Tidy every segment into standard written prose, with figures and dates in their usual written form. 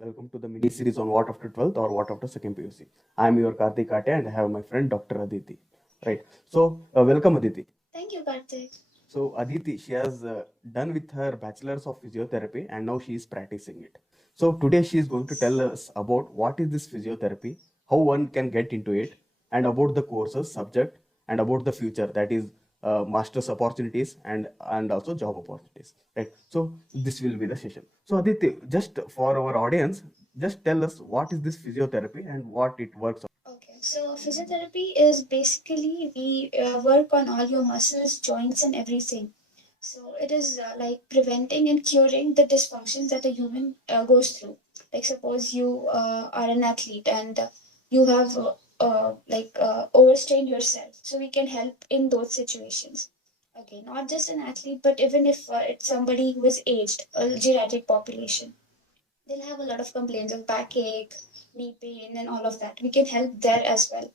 Welcome to the mini series on what after 12th or what after second PUC. I am your Karthik Kate and I have my friend Dr. Aditi. Right. Welcome Aditi. Thank you, Karthik. So Aditi, she has done with her bachelor's of physiotherapy and now she is practicing it. So today she is going to tell us about what is this physiotherapy, how one can get into it, and about the courses, subject, and about the future, that is master's opportunities and also job opportunities. Right. So this will be the session. So Aditi, just for our audience, just tell us what is this physiotherapy and what it works on. Okay, so physiotherapy is basically we work on all your muscles, joints, and everything. So it is like preventing and curing the dysfunctions that a human goes through. Like suppose you are an athlete and you have overstrained yourself. So we can help in those situations. Okay, not just an athlete, but even if it's somebody who is aged, a geriatric population, they'll have a lot of complaints of backache, knee pain, and all of that. We can help there as well.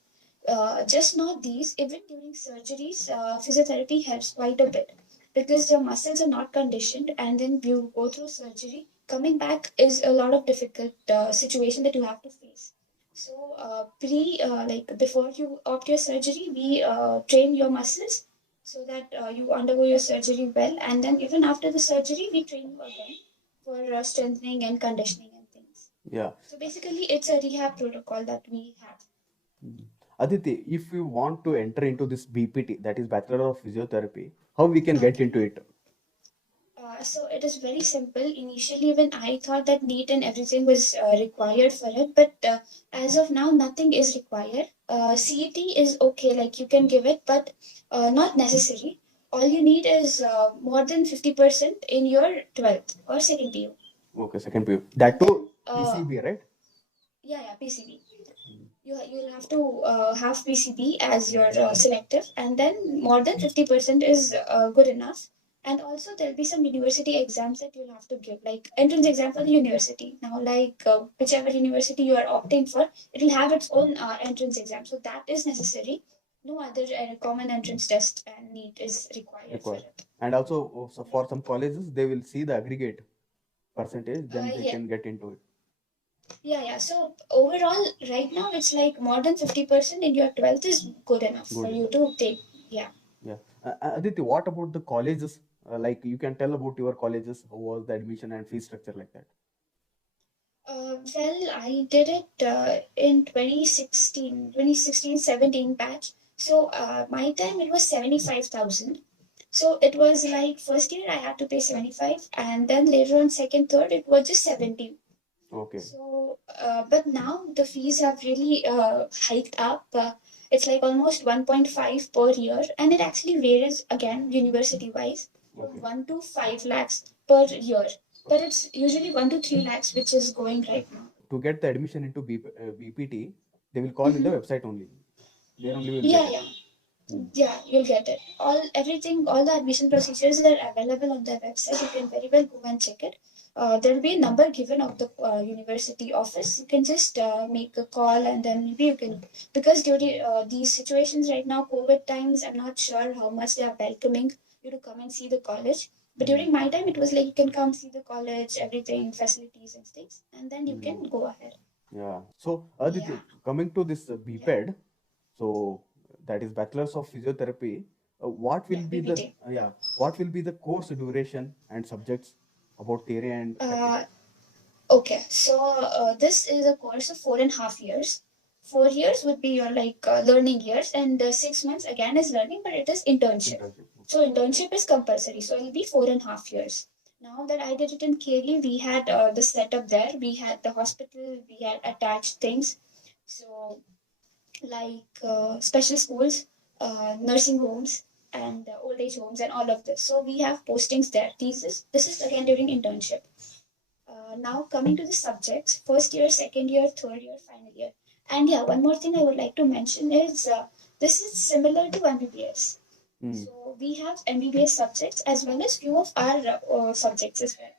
Just not these, even during surgeries, physiotherapy helps quite a bit because your muscles are not conditioned, and then you go through surgery. Coming back is a lot of difficult situation that you have to face. So, before you opt your surgery, we train your muscles so that you undergo your surgery well, and then even after the surgery, we train you again for strengthening and conditioning and things. Yeah. So basically, it's a rehab protocol that we have. Mm. Aditi, if you want to enter into this BPT, that is Bachelor of Physiotherapy, how we can get Okay. into it? So it is very simple. Initially, even I thought that NEET and everything was required for it, but as of now, nothing is required. CET is okay, like you can give it, but not necessary. All you need is more than 50% in your 12th or second PU. Okay, second PU. That And then, too, PCB, right? yeah, PCB. You'll have to have PCB as your selective, and then more than 50% is good enough. And also, there'll be some university exams that you'll have to give, like entrance exam for the university. Now, whichever university you are opting for, it'll have its own entrance exam. So that is necessary. No other common entrance test and NEET is required for Required. it. And also, so for some colleges, they will see the aggregate percentage, then they Yeah. can get into it. Yeah. So overall, right now it's like more than 50% in your 12th is good enough for Good you enough. to take. Yeah. Yeah. Aditi, what about the colleges? Like you can tell about your colleges, how was the admission and fee structure like that? Well, I did it in 2016-17 batch. So my time it was 75,000. So it was like first year I had to pay 75, and then later on second, third it was just 70. Okay. So, but now the fees have really hiked up. It's like almost 1.5 per year, and it actually varies again university wise from Okay. 1 to 5 lakhs per year. But it's usually 1 to 3 lakhs, which is going right now. To get the admission into BPT, they will call in the website only. There only we will Yeah, get it. yeah. Yeah, you'll get it. All the admission procedures are available on their website. You can very well go and check it. There will be a number given of the university office. You can just make a call and then maybe you can, because during these situations right now, COVID times, I'm not sure how much they are welcoming you to come and see the college. But during my time, it was like you can come see the college, everything, facilities and things, and then you can go ahead. Yeah. So, Aditi, Yeah. coming to this Yeah. BPED, so that is Bachelor's of Physiotherapy. What will Yeah. be the BPT. what will be the course duration and subjects about theory and practical? Uh, Okay, so this is a course of 4.5 years. 4 years would be your learning years, and 6 months again is learning, but it is internship. Internship. So internship is compulsory, so it'll be 4.5 years. Now that I did it in KD, we had the setup there. We had the hospital, we had attached things. So special schools, nursing homes, and old age homes, and all of this. So we have postings there. This is again during internship. Now coming to the subjects, first year, second year, third year, final year. And yeah, one more thing I would like to mention is this is similar to MBBS. Hmm. So we have MBBS subjects as well as few of our subjects as well.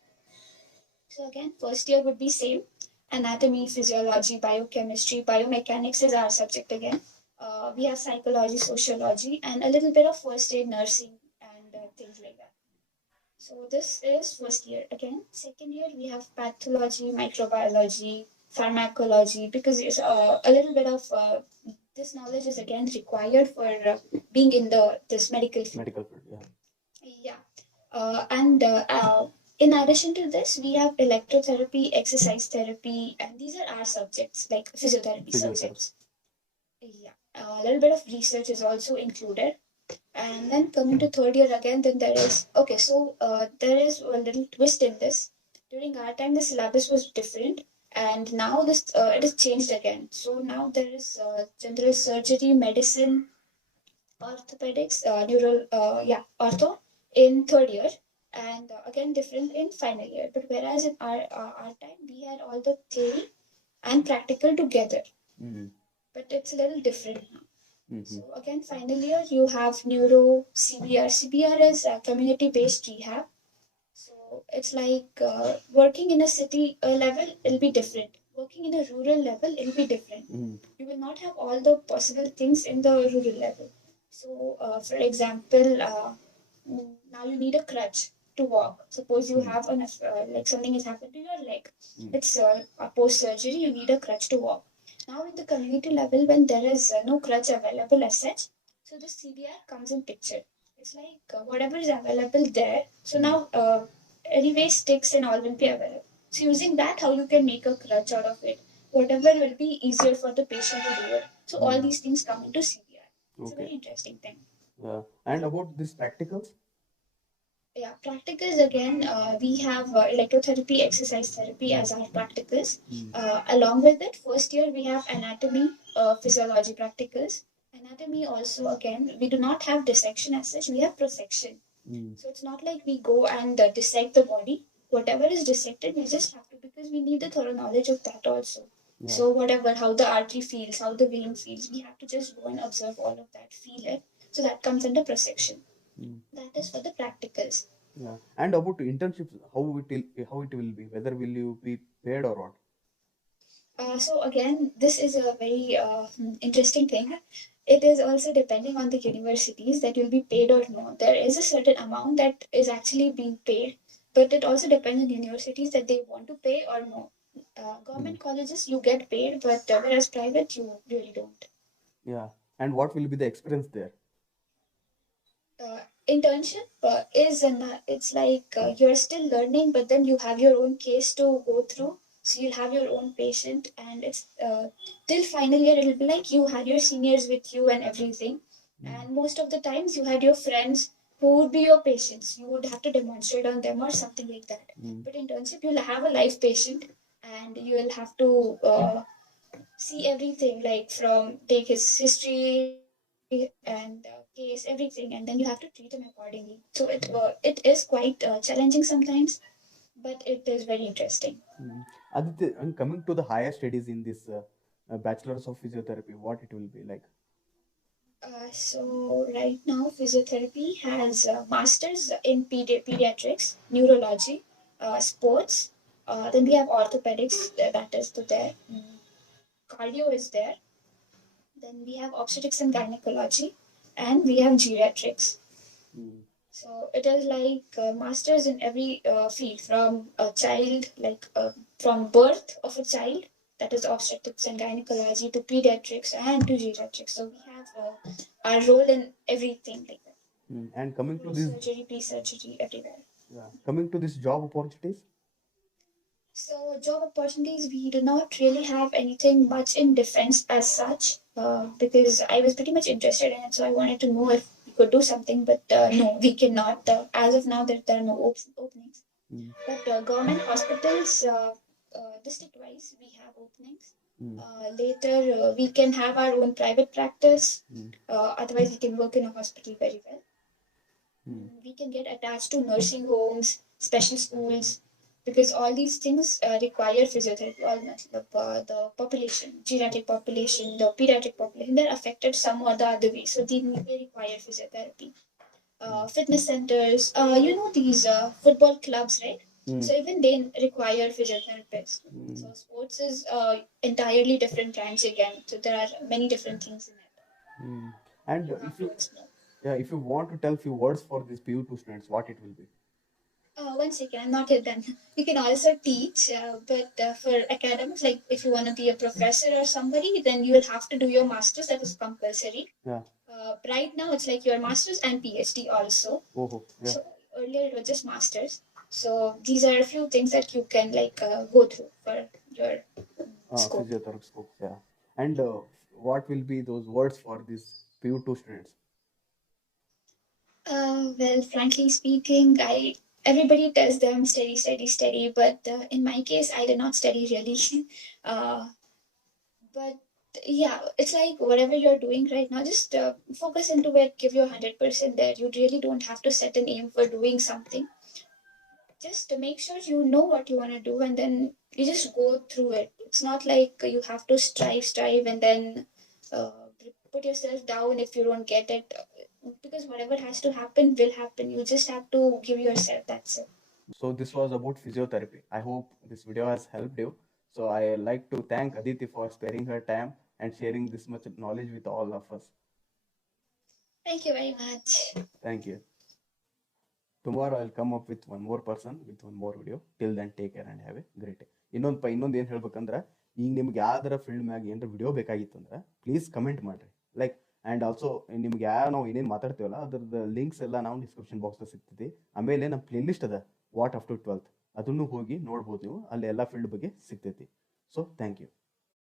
So again, first year would be same. Anatomy, physiology, biochemistry, biomechanics is our subject again. We have psychology, sociology, and a little bit of first aid, nursing, and things like that. So this is first year. Again, second year we have pathology, microbiology, pharmacology, because it's a little bit of this knowledge is again required for being in the this medical field. Medical field, yeah. Yeah. And in addition to this, we have electrotherapy, exercise therapy, and these are our subjects, like physiotherapy Physiotherapy. subjects. Yeah. A little bit of research is also included. And then coming to third year again, then there is okay. So there is a little twist in this. During our time, the syllabus was different, and now this it is changed again. So now there is general surgery, medicine, orthopedics, ortho in third year, and again different in final year. But whereas in our time, we had all the theory and practical together, Mm. but it's a little different now. Mm-hmm. So again, final year you have neuro CBR. CBR is community-based rehab. So it's like working in a city level, it'll be different. Working in a rural level, it'll be different. Mm. You will not have all the possible things in the rural level. So, for example, now you need a crutch to walk. Suppose you have an like something has happened to your leg. It's a post surgery. You need a crutch to walk. Now, in the community level, when there is no crutch available as such, so the CBR comes in picture. It's like whatever is available there. So now, anyway, sticks and all will be available. So using that, how you can make a crutch out of it. Whatever will be easier for the patient to do it. So all these things come into CBR. It's a very Okay. interesting thing. Yeah. And about this practicals? Yeah, practicals again, we have electrotherapy, exercise therapy as our practicals. Along with it, first year we have anatomy, physiology practicals. Anatomy also, again, we do not have dissection as such, we have prosection. Mm. So it's not like we go and dissect the body. Whatever is dissected, we just have to, because we need the thorough knowledge of that also. Yeah. So whatever, how the artery feels, how the vein feels, we have to just go and observe all of that, feel it. So that comes under prosection. Mm. That is for the practicals. Yeah. And about internships, how it will be? Whether will you be paid or what? So again, this is a very interesting thing. It is also depending on the universities that you'll be paid or no. There is a certain amount that is actually being paid, but it also depends on universities that they want to pay or no. Government colleges you get paid, but whereas private you really don't. Yeah. And what will be the experience there? Internship is and it's like you're still learning, but then you have your own case to go through, so you'll have your own patient, and it's till final year it'll be like you had your seniors with you and everything, and most of the times you had your friends who would be your patients. You would have to demonstrate on them or something like that. But internship you'll have a live patient, and you will have to see everything, like from take his history and case, everything, and then you have to treat him accordingly. So it is quite challenging sometimes, but it is very interesting. Mm. Aditya, and coming to the higher studies in this bachelor's of physiotherapy, what it will be like? So right now physiotherapy has masters in pediatrics, neurology, sports. Then we have orthopedics, that is to there. Cardio is there. Then we have obstetrics and gynecology, and we have geriatrics. Mm. So it is like masters in every field, from a child, like from birth of a child, that is obstetrics and gynecology, to pediatrics and to geriatrics. So we have our role in everything like that. And coming to this, Surgery, pre-surgery, everywhere. yeah, coming to this job opportunities. So job opportunities, we do not really have anything much in defense as such, because I was pretty much interested in it, so I wanted to know if we could do something, but no, we cannot. As of now, there are no openings. But government hospitals, district-wise, we have openings. Later, we can have our own private practice. Otherwise, we can work in a hospital very well. We can get attached to nursing homes, special schools, because all these things require physiotherapy. All the population, geriatric population, the pediatric population, they're affected some or the other way, so they require physiotherapy. Fitness centers, these football clubs, right? So even they require physiotherapists. So sports is entirely different branch again. So there are many different things in it. And You have to explore. yeah, if you want to tell few words for these PU2 students, what it will be? One second, I'm not yet done. You can also teach, but for academics, like if you want to be a professor or somebody, then you will have to do your master's. That is compulsory. Yeah. Right now, it's like your master's and PhD also. Oh, yeah. So earlier it was just masters. So these are a few things that you can go through for your scope. Physiotherapy scopes, yeah. And what will be those words for these PU2 students? Well, frankly speaking, I everybody tells them steady, steady, steady, but in my case, I did not study really. uh, but yeah, it's like whatever you're doing right now, just focus into it, give your 100% there. You really don't have to set an aim for doing something. Just to make sure you know what you want to do, and then you just go through it. It's not like you have to strive, and then uh, put yourself down if you don't get it, because whatever has to happen will happen. You just have to give yourself, that's it. So this was about physiotherapy. I hope this video has helped you. So I like to thank Aditi for sparing her time and sharing this much knowledge with all of us. Thank you very much. Thank you. Tomorrow I'll come up with one more person with one more video. Till then, take care and have a great day. ಇನ್ನೊಂದು ಏನು ಹೇಳ್ಬೇಕಂದ್ರೆ ಈಗ ನಿಮ್ಗೆ ಯಾವ್ದಾರ field ಮ್ಯಾಗ ಏನಾರ video ಬೇಕಾಗಿತ್ತು ಅಂದ್ರೆ ಪ್ಲೀಸ್ ಕಮೆಂಟ್ ಮಾಡ್ರಿ. ಲೈಕ್ ಆ್ಯಂಡ್ ಆಲ್ಸೋ ನಿಮ್ಗೆ ಯಾವ ನಾವು ಏನೇನು ಮಾತಾಡ್ತೀವಲ್ಲ ಅದ್ರದ್ದು ಲಿಂಕ್ಸ್ ಎಲ್ಲ ನಾವು ಡಿಸ್ಕ್ರಿಪ್ಷನ್ ಬಾಕ್ಸ್ದಾಗ ಸಿಗ್ತೈತಿ. ಆಮೇಲೆ ನಮ್ಮ ಪ್ಲೇ ಲಿಸ್ಟ್ ಅದ ವಾಟ್ ಅಪ್ ಟು 12th ಅದನ್ನು ಹೋಗಿ ನೋಡ್ಬೋದು ನೀವು. ಅಲ್ಲಿ ಎಲ್ಲ ಫೀಲ್ಡ್ ಬಗ್ಗೆ ಸಿಗ್ತೈತಿ. So thank you.